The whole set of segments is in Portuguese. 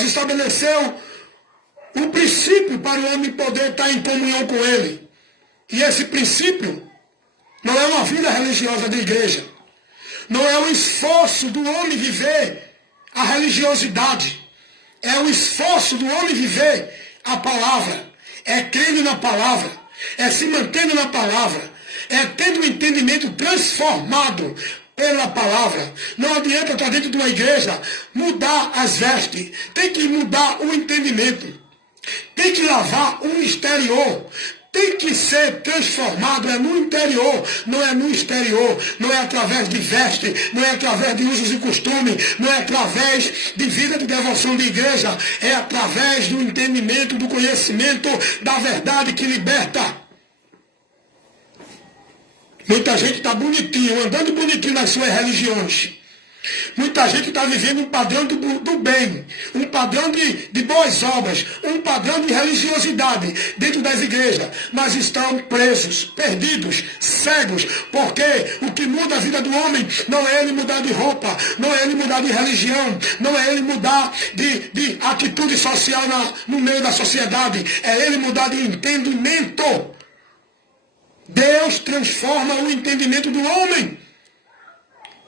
Deus estabeleceu um princípio para o homem poder estar em comunhão com Ele. E esse princípio não é uma vida religiosa da igreja. Não é o esforço do homem viver a religiosidade. É o esforço do homem viver a palavra. É crendo na palavra. É se mantendo na palavra. É tendo o entendimento transformado pela palavra. Não adianta estar dentro de uma igreja mudar as vestes. Tem que mudar o entendimento. Tem que lavar o exterior. Tem que ser transformado, é no interior, não é no exterior, não é através de veste, não é através de usos e costumes, não é através de vida de devoção de igreja, é através do entendimento, do conhecimento, da verdade que liberta. Muita gente está bonitinho, andando bonitinho nas suas religiões. Muita gente está vivendo um padrão do bem, um padrão de boas obras, um padrão de religiosidade dentro das igrejas, mas estão presos, perdidos, cegos, porque o que muda a vida do homem não é ele mudar de roupa, não é ele mudar de religião, não é ele mudar de atitude social no meio da sociedade, é ele mudar de entendimento. Deus transforma o entendimento do homem,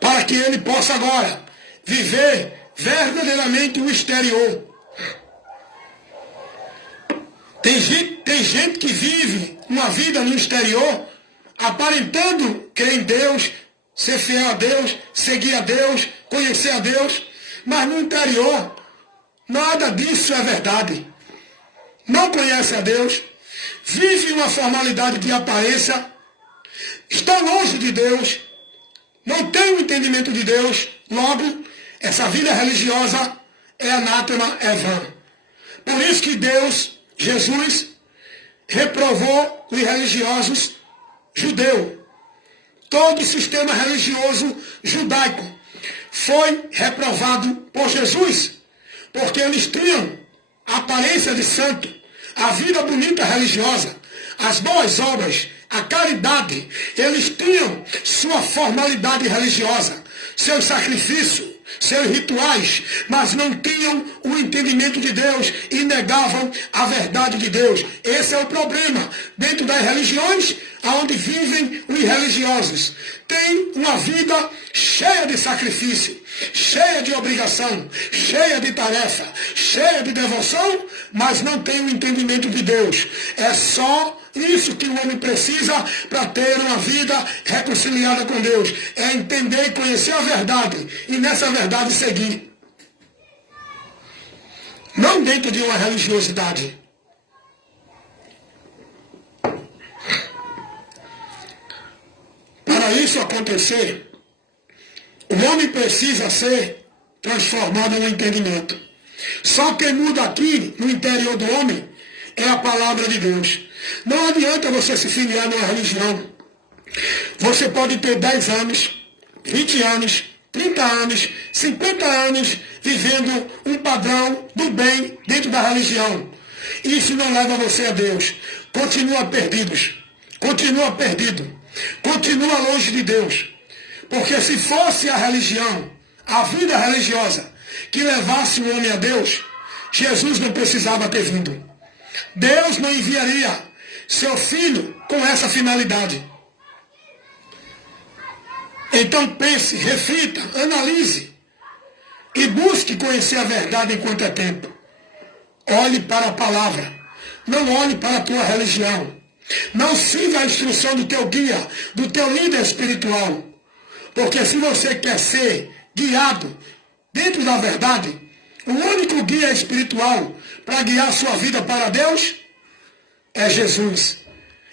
para que ele possa agora viver verdadeiramente o exterior. Tem gente que vive uma vida no exterior, aparentando crer em Deus, ser fiel a Deus, seguir a Deus, conhecer a Deus, mas no interior, nada disso é verdade. Não conhece a Deus, vive uma formalidade de aparência, está longe de Deus, não tem o entendimento de Deus, logo, essa vida religiosa é anátema, é vã. Por isso que Deus, Jesus, reprovou os religiosos judeus. Todo o sistema religioso judaico foi reprovado por Jesus, porque eles tinham a aparência de santo, a vida bonita religiosa, as boas obras, a caridade. Eles tinham sua formalidade religiosa, seus sacrifícios, seus rituais, mas não tinham o entendimento de Deus e negavam a verdade de Deus. Esse é o problema dentro das religiões, onde vivem os religiosos. Tem uma vida cheia de sacrifício, cheia de obrigação, cheia de tarefa, cheia de devoção, mas não tem o entendimento de Deus. É só isso que o homem precisa para ter uma vida reconciliada com Deus. É entender e conhecer a verdade e nessa verdade seguir. Não dentro de uma religiosidade. Para isso acontecer, o homem precisa ser transformado no entendimento. Só quem muda aqui, no interior do homem, é a palavra de Deus. Não adianta você se filiar numa religião. Você pode ter 10 anos, 20 anos, 30 anos, 50 anos vivendo um padrão do bem dentro da religião. Isso não leva você a Deus. Continua perdidos. Continua perdido. Continua longe de Deus. Porque se fosse a religião, a vida religiosa, que levasse o homem a Deus, Jesus não precisava ter vindo. Deus não enviaria seu filho com essa finalidade. Então pense, reflita, analise e busque conhecer a verdade enquanto é tempo. Olhe para a palavra, não olhe para a tua religião. Não siga a instrução do teu guia, do teu líder espiritual. Porque se você quer ser guiado dentro da verdade, o único guia espiritual para guiar sua vida para Deus é Jesus.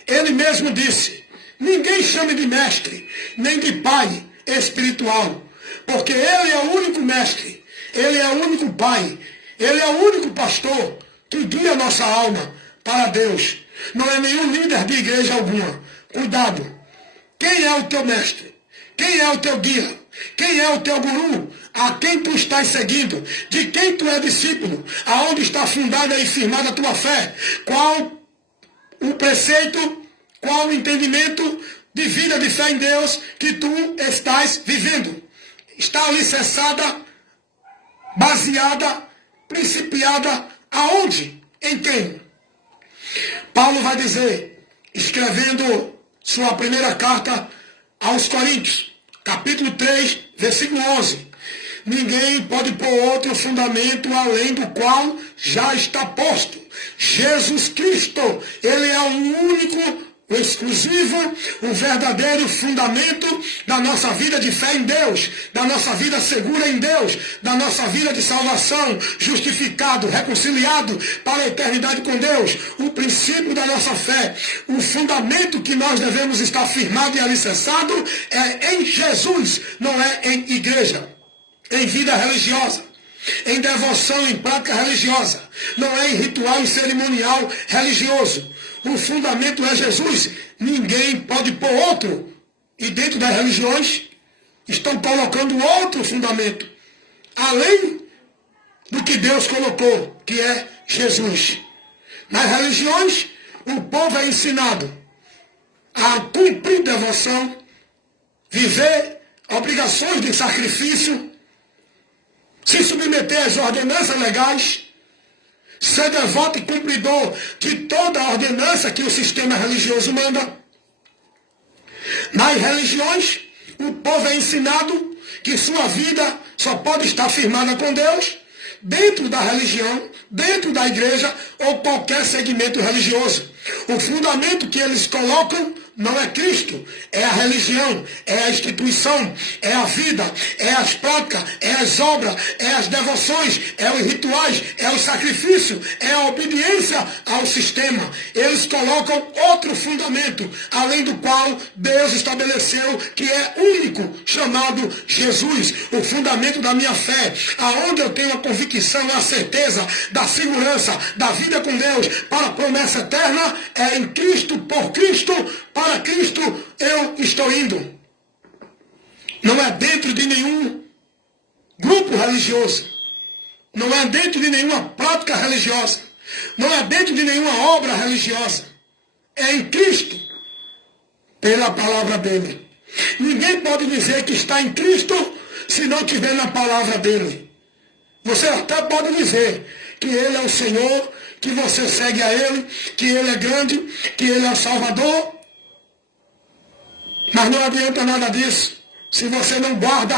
Ele mesmo disse, ninguém chame de mestre, nem de pai espiritual, porque ele é o único mestre, ele é o único pai, ele é o único pastor que guia a nossa alma para Deus. Não é nenhum líder de igreja alguma. Cuidado. Quem é o teu mestre? Quem é o teu guia? Quem é o teu guru? A quem tu estás seguindo? De quem tu é discípulo? Aonde está fundada e firmada a tua fé? Qual o preceito? Qual o entendimento de vida de fé em Deus que tu estás vivendo? Está alicerçada, baseada principiada aonde? Em quem? Paulo vai dizer, escrevendo sua primeira carta aos Coríntios, capítulo 3, versículo 11. Ninguém pode pôr outro fundamento além do qual já está posto. Jesus Cristo, Ele é o único, o exclusivo, o verdadeiro fundamento da nossa vida de fé em Deus, da nossa vida segura em Deus, da nossa vida de salvação, justificado, reconciliado para a eternidade com Deus. O princípio da nossa fé, o fundamento que nós devemos estar firmado e alicerçado é em Jesus, não é em igreja, em vida religiosa, em devoção, em prática religiosa, não é em ritual e cerimonial religioso. O fundamento é Jesus. Ninguém pode pôr outro. E dentro das religiões estão colocando outro fundamento, além do que Deus colocou, que é Jesus. Nas religiões, o povo é ensinado a cumprir devoção, viver obrigações de sacrifício, se submeter às ordenanças legais, ser devoto e cumpridor de toda a ordenança que o sistema religioso manda. Nas religiões, o povo é ensinado que sua vida só pode estar firmada com Deus dentro da religião, dentro da igreja ou qualquer segmento religioso. O fundamento que eles colocam não é Cristo, é a religião, é a instituição, é a vida, é as práticas, é as obras, é as devoções, é os rituais, é o sacrifício, é a obediência ao sistema. Eles colocam outro fundamento, além do qual Deus estabeleceu, que é único, chamado Jesus, o fundamento da minha fé, aonde eu tenho a convicção, a certeza da segurança da vida com Deus para a promessa eterna, é em Cristo, por Cristo, para Cristo eu estou indo. Não é dentro de nenhum grupo religioso. Não é dentro de nenhuma prática religiosa. Não é dentro de nenhuma obra religiosa. É em Cristo, pela palavra dele. Ninguém pode dizer que está em Cristo se não estiver na palavra dele. Você até pode dizer que ele é o Senhor, que você segue a ele, que ele é grande, que ele é o Salvador. Mas não adianta nada disso se você não guarda,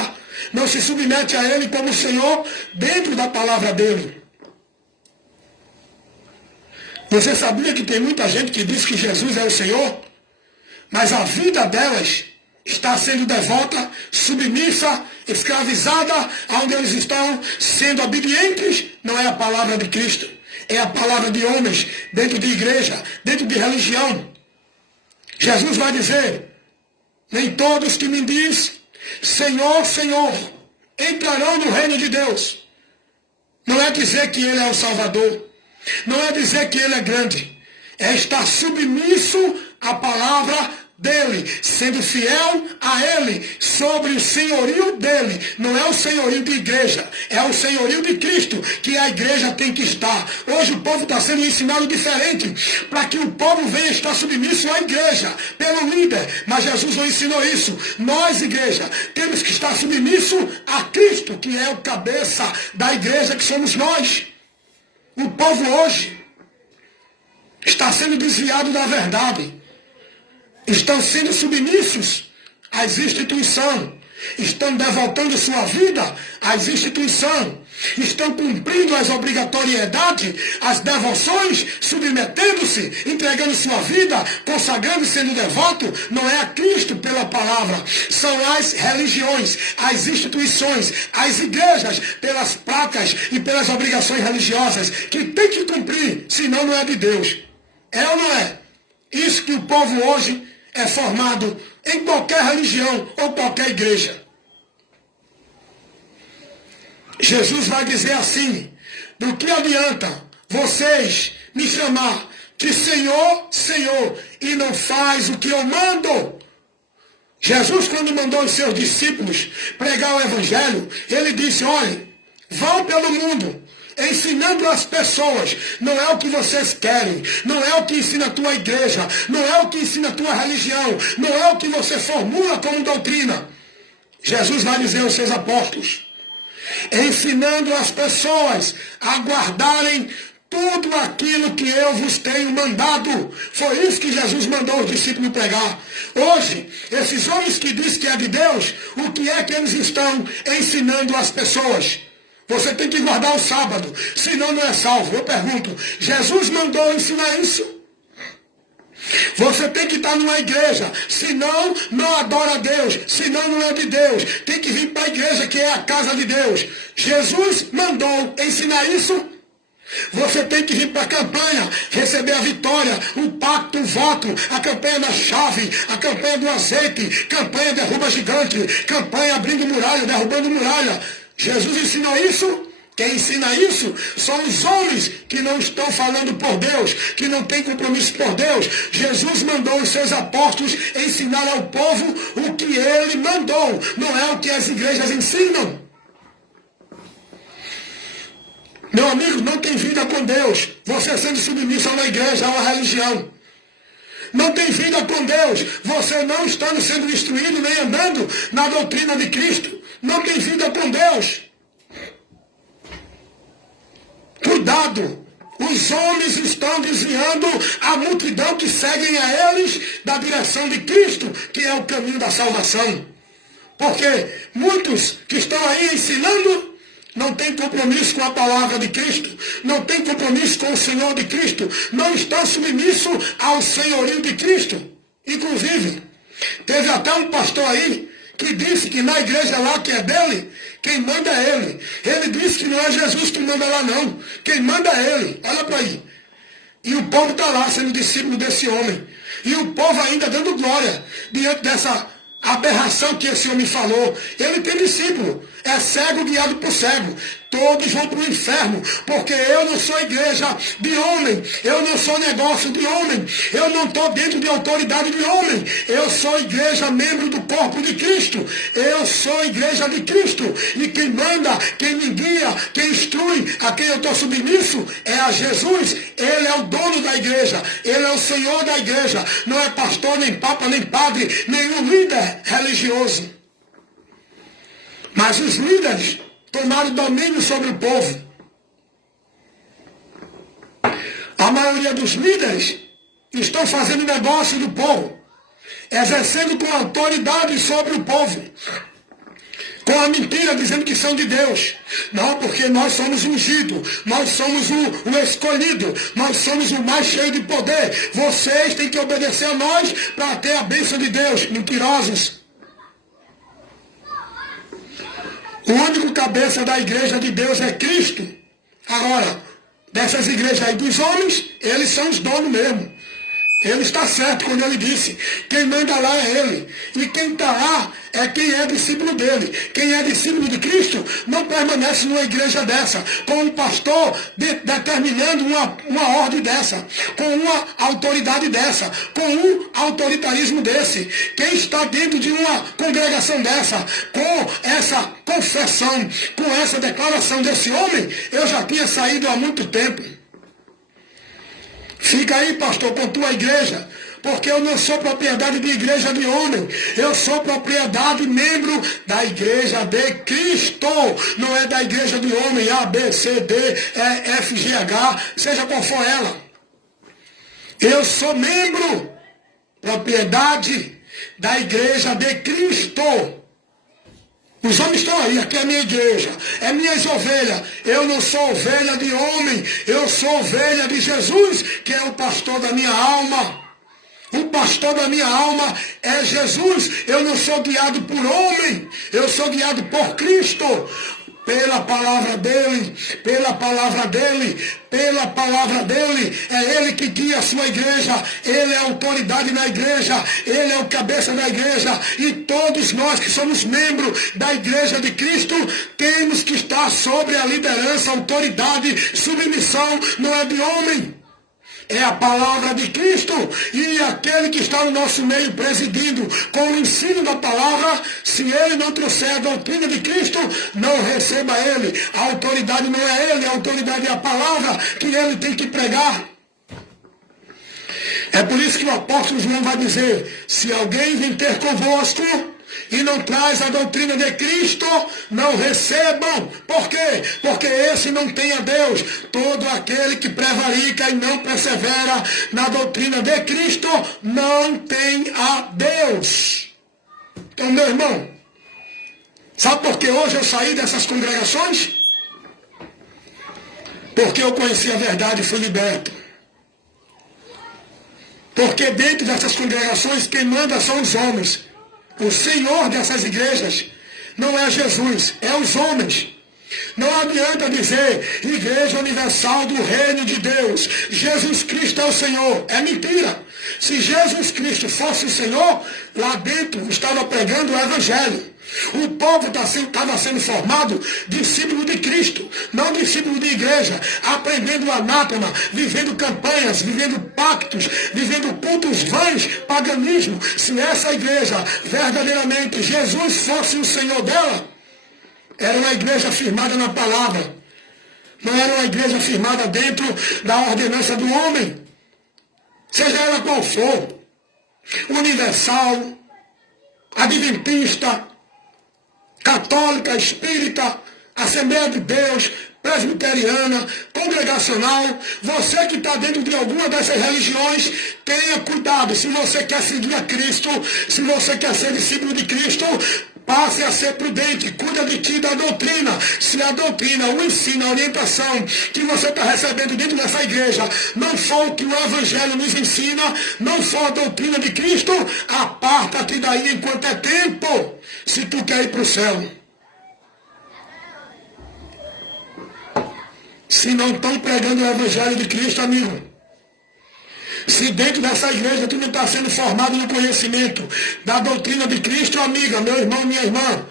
não se submete a ele como Senhor dentro da palavra dele. Você sabia que tem muita gente que diz que Jesus é o Senhor, mas a vida delas está sendo devota, submissa, escravizada, onde eles estão sendo obedientes? Não é a palavra de Cristo, é a palavra de homens, dentro de igreja, dentro de religião. Jesus vai dizer, nem todos que me diz, Senhor, Senhor, entrarão no reino de Deus. Não é dizer que ele é o Salvador, não é dizer que ele é grande, é estar submisso à palavra dele, sendo fiel a ele, sobre o senhorio dele. Não é o senhorio de igreja, é o senhorio de Cristo que a igreja tem que estar. Hoje o povo está sendo ensinado diferente, para que o povo venha estar submisso à igreja, pelo líder, mas Jesus não ensinou isso. Nós, igreja, temos que estar submisso a Cristo, que é o cabeça da igreja, que somos nós. O povo hoje está sendo desviado da verdade. Estão sendo submissos às instituições, estão devotando sua vida às instituições, estão cumprindo as obrigatoriedades, as devoções, submetendo-se, entregando sua vida, consagrando e sendo devoto. Não é a Cristo pela palavra, são as religiões, as instituições, as igrejas, pelas práticas e pelas obrigações religiosas, que tem que cumprir, senão não é de Deus. É ou não é? Isso que o povo hoje é formado em qualquer religião ou qualquer igreja. Jesus vai dizer assim, do que adianta vocês me chamar de Senhor, Senhor, e não faz o que eu mando? Jesus, quando mandou os seus discípulos pregar o Evangelho, ele disse, olha, vão pelo mundo, ensinando as pessoas, não é o que vocês querem, não é o que ensina a tua igreja, não é o que ensina a tua religião, não é o que você formula como doutrina. Jesus vai dizer aos seus apóstolos, ensinando as pessoas a guardarem tudo aquilo que eu vos tenho mandado. Foi isso que Jesus mandou os discípulos pregar. Hoje, esses homens que dizem que é de Deus, o que é que eles estão ensinando às pessoas? Você tem que guardar o sábado, senão não é salvo. Eu pergunto, Jesus mandou ensinar isso? Você tem que estar numa igreja, senão não adora a Deus, senão não é de Deus. Tem que vir para a igreja, que é a casa de Deus. Jesus mandou ensinar isso? Você tem que vir para a campanha, receber a vitória, o pacto, o voto, a campanha da chave, a campanha do azeite, campanha derruba gigante, campanha abrindo muralha, derrubando muralha. Jesus ensinou isso? Quem ensina isso são os homens que não estão falando por Deus, que não têm compromisso por Deus. Jesus mandou os seus apóstolos ensinar ao povo o que ele mandou, não é o que as igrejas ensinam. Meu amigo, não tem vida com Deus você sendo submisso a uma igreja, a uma religião. Não tem vida com Deus você não estando sendo instruído nem andando na doutrina de Cristo. Não tem vida com Deus. Cuidado! Os homens estão desviando a multidão que seguem a eles da direção de Cristo, que é o caminho da salvação. Porque muitos que estão aí ensinando não têm compromisso com a palavra de Cristo, não têm compromisso com o Senhor de Cristo, não estão submissos ao senhorio de Cristo. Inclusive, teve até um pastor aí que disse que na igreja lá que é dele, quem manda é ele. Ele disse que não é Jesus que manda lá não. Quem manda é ele. Olha para aí. E o povo está lá sendo discípulo desse homem. E o povo ainda dando glória diante dessa aberração que esse homem falou. Ele tem discípulo. É cego guiado por cego. Todos vão para o inferno, porque eu não sou igreja de homem, eu não sou negócio de homem, eu não estou dentro de autoridade de homem, eu sou igreja, membro do corpo de Cristo, eu sou igreja de Cristo, e quem manda, quem me guia, quem instrui, a quem eu estou submisso, é a Jesus. Ele é o dono da igreja, ele é o Senhor da igreja, não é pastor, nem papa, nem padre, nenhum líder religioso. Mas os líderes tomaram domínio sobre o povo. A maioria dos líderes estão fazendo negócio do povo, exercendo com autoridade sobre o povo, com a mentira, dizendo que são de Deus. Não, porque nós somos ungidos, nós somos o escolhido, nós somos o mais cheio de poder. Vocês têm que obedecer a nós para ter a bênção de Deus. Mentirosos. O único cabeça da igreja de Deus é Cristo. Agora, dessas igrejas aí dos homens, eles são os donos mesmo. Ele está certo quando ele disse, quem manda lá é ele. E quem está lá é quem é discípulo dele. Quem é discípulo de Cristo não permanece numa igreja dessa, com um pastor determinando uma ordem dessa, com uma autoridade dessa, com um autoritarismo desse. Quem está dentro de uma congregação dessa, com essa confissão, com essa declaração desse homem, eu já tinha saído há muito tempo. Fica aí, pastor, com tua igreja, porque eu não sou propriedade de igreja de homem, eu sou propriedade, membro da igreja de Cristo, não é da igreja de homem, A, B, C, D, E, F, G, H, seja qual for ela. Eu sou membro, propriedade da igreja de Cristo. Os homens estão aí, aqui é a minha igreja, é minhas ovelhas. Eu não sou ovelha de homem, eu sou ovelha de Jesus, que é o pastor da minha alma. O pastor da minha alma é Jesus. Eu não sou guiado por homem, eu sou guiado por Cristo. Pela palavra dele, pela palavra dele, pela palavra dele. É ele que guia a sua igreja, ele é a autoridade na igreja, ele é o cabeça da igreja. E todos nós que somos membros da igreja de Cristo, temos que estar sobre a liderança, autoridade, submissão, não é de homem. É a palavra de Cristo, e aquele que está no nosso meio presidindo com o ensino da palavra, se ele não trouxer a doutrina de Cristo, não receba ele. A autoridade não é ele, a autoridade é a palavra que ele tem que pregar. É por isso que o apóstolo João vai dizer, se alguém vem ter convosco e não traz a doutrina de Cristo, não recebam. Por quê? Porque esse não tem a Deus. Todo aquele que prevarica e não persevera na doutrina de Cristo, não tem a Deus. Então, meu irmão, sabe por que hoje eu saí dessas congregações? Porque eu conheci a verdade e fui liberto. Porque dentro dessas congregações quem manda são os homens. O Senhor dessas igrejas não é Jesus, é os homens. Não adianta dizer Igreja Universal do Reino de Deus, Jesus Cristo é o Senhor. É mentira. Se Jesus Cristo fosse o Senhor, lá dentro estava pregando o Evangelho. O povo estava sendo formado discípulo de Cristo, não discípulo de igreja, aprendendo o anátema, vivendo campanhas, vivendo pactos, vivendo cultos vãs, paganismo. Se essa igreja, verdadeiramente, Jesus fosse o Senhor dela, era uma igreja firmada na palavra, não era uma igreja firmada dentro da ordenança do homem, seja ela qual for, universal, adventista, católica, espírita, Assembleia de Deus, presbiteriana, congregacional. Você que está dentro de alguma dessas religiões, tenha cuidado. Se você quer seguir a Cristo, se você quer ser discípulo de Cristo, passe a ser prudente, cuida de ti da doutrina. Se a doutrina, o ensino, a orientação que você está recebendo dentro dessa igreja não for o que o Evangelho nos ensina, não for a doutrina de Cristo, aparta-te daí enquanto é tempo, se tu quer ir para o céu. Se não estão pregando o Evangelho de Cristo, amigo, se dentro dessa igreja tu não está sendo formado no conhecimento da doutrina de Cristo, amiga, meu irmão, minha irmã,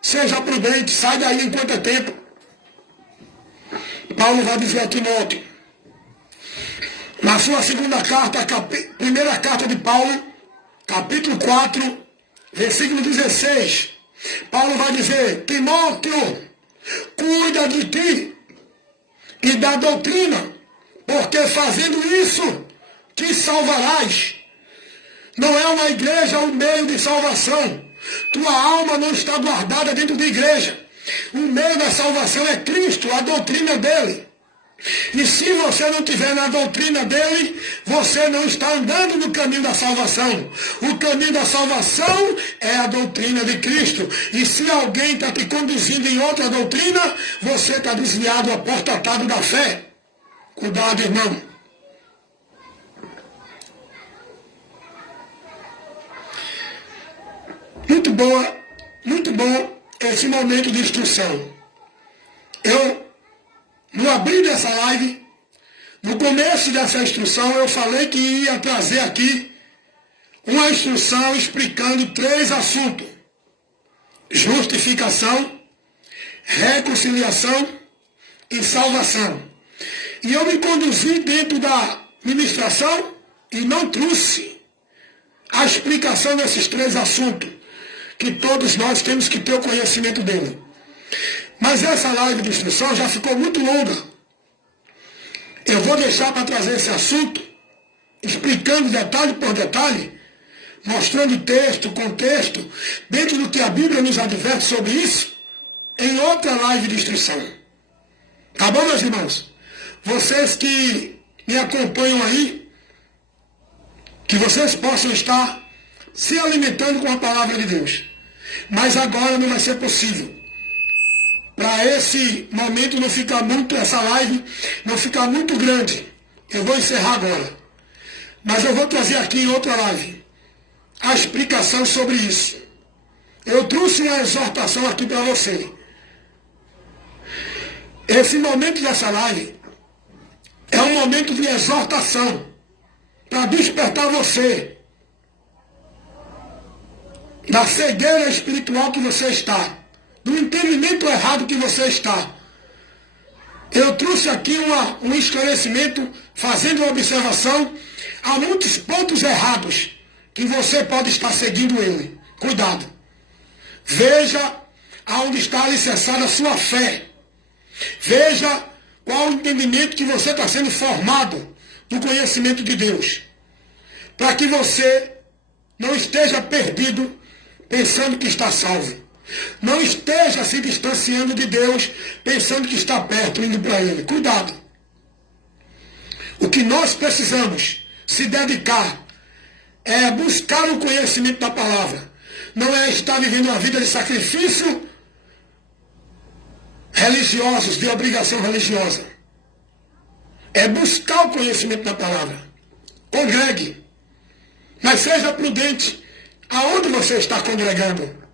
seja prudente, sai daí enquanto é tempo. Paulo vai dizer a Timóteo, na sua segunda carta, primeira carta de Paulo, capítulo 4, versículo 16, Paulo vai dizer, Timóteo, cuida de ti e da doutrina, porque fazendo isso, te salvarás. Não é uma igreja o meio de salvação. Tua alma não está guardada dentro de igreja. O meio da salvação é Cristo, a doutrina dele. E se você não estiver na doutrina dele, você não está andando no caminho da salvação. O caminho da salvação é a doutrina de Cristo. E se alguém está te conduzindo em outra doutrina, você está desviado, apostatado da fé. Cuidado, irmão. Muito bom esse momento de instrução. No abrir dessa live, no começo dessa instrução, eu falei que ia trazer aqui uma instrução explicando 3 assuntos: justificação, reconciliação e salvação. E eu me conduzi dentro da ministração e não trouxe a explicação desses 3 assuntos, que todos nós temos que ter o conhecimento dele. Mas essa live de instrução já ficou muito longa. Eu vou deixar para trazer esse assunto, explicando detalhe por detalhe, mostrando texto, contexto, dentro do que a Bíblia nos adverte sobre isso, em outra live de instrução. Tá bom, meus irmãos? Vocês que me acompanham aí, que vocês possam estar se alimentando com a palavra de Deus. Mas agora não vai ser possível. Para esse momento não ficar muito, essa live não ficar muito grande, eu vou encerrar agora. Mas eu vou trazer aqui em outra live a explicação sobre isso. Eu trouxe uma exortação aqui para você. Esse momento dessa live é um momento de exortação para despertar você da cegueira espiritual que você está, do entendimento errado que você está. Eu trouxe aqui um esclarecimento, fazendo uma observação a muitos pontos errados que você pode estar seguindo ele. Cuidado. Veja aonde está alicerçada a sua fé. Veja qual o entendimento que você está sendo formado do conhecimento de Deus. Para que você não esteja perdido pensando que está salvo. Não esteja se distanciando de Deus, pensando que está perto, indo para Ele. Cuidado. O que nós precisamos se dedicar é buscar o conhecimento da palavra. Não é estar vivendo uma vida de sacrifício religiosos, de obrigação religiosa. É buscar o conhecimento da palavra. Congregue. Mas seja prudente. Aonde você está congregando?